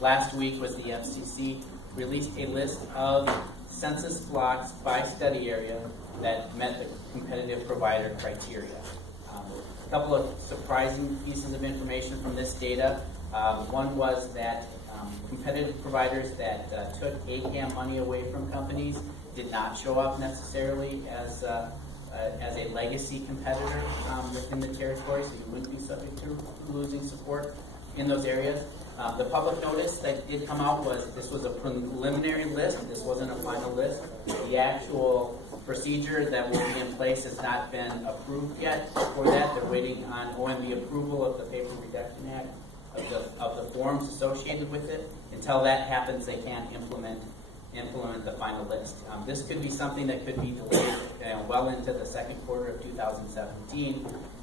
last week was the FCC released a list of census blocks by study area that met the competitive provider criteria. A couple of surprising pieces of information from this data. One was that competitive providers that took ACAM money away from companies did not show up necessarily as a legacy competitor within the territory, so you wouldn't be subject to losing support in those areas. The public notice that did come out was this was a preliminary list. This wasn't a final list. The actual procedure that will be in place has not been approved yet for that. They're waiting on OMB approval of the Paper Reduction Act, of the forms associated with it. Until that happens, they can't implement the final list. This could be something that could be delayed well into the second quarter of 2017,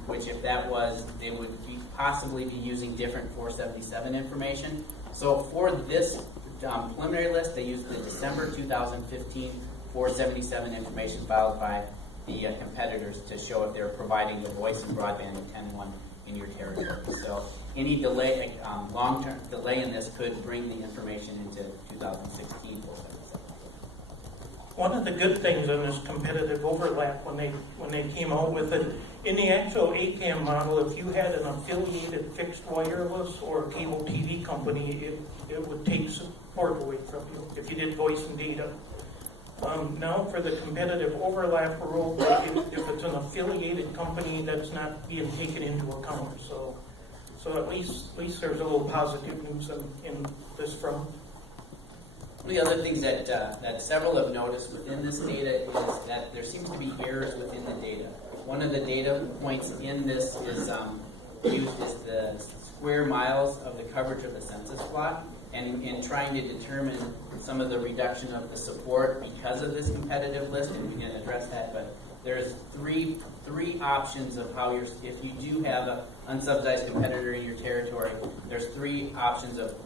which if that was, they would possibly be using different 477 information. So for this preliminary list, they used the December 2015 477 information filed by the competitors to show if they're providing the voice and broadband antenna in your territory. So any delay, long-term delay in this could bring the information into 2016 477. One of the good things on this competitive overlap when they came out with it, in the actual ACAM model, if you had an affiliated fixed wireless or cable TV company, it would take support away from you if you did voice and data. Now for the competitive overlap rule, if it's an affiliated company, that's not being taken into account. So at least there's a little positive news in this front. One of the other things that several have noticed within this data is that there seems to be errors within the data. One of the data points in this is used as the square miles of the coverage of the census block, and in trying to determine some of the reduction of the support because of this competitive list, and we can address that, but there's three options of how if you do have an unsubsidized competitor in your territory, there's three options of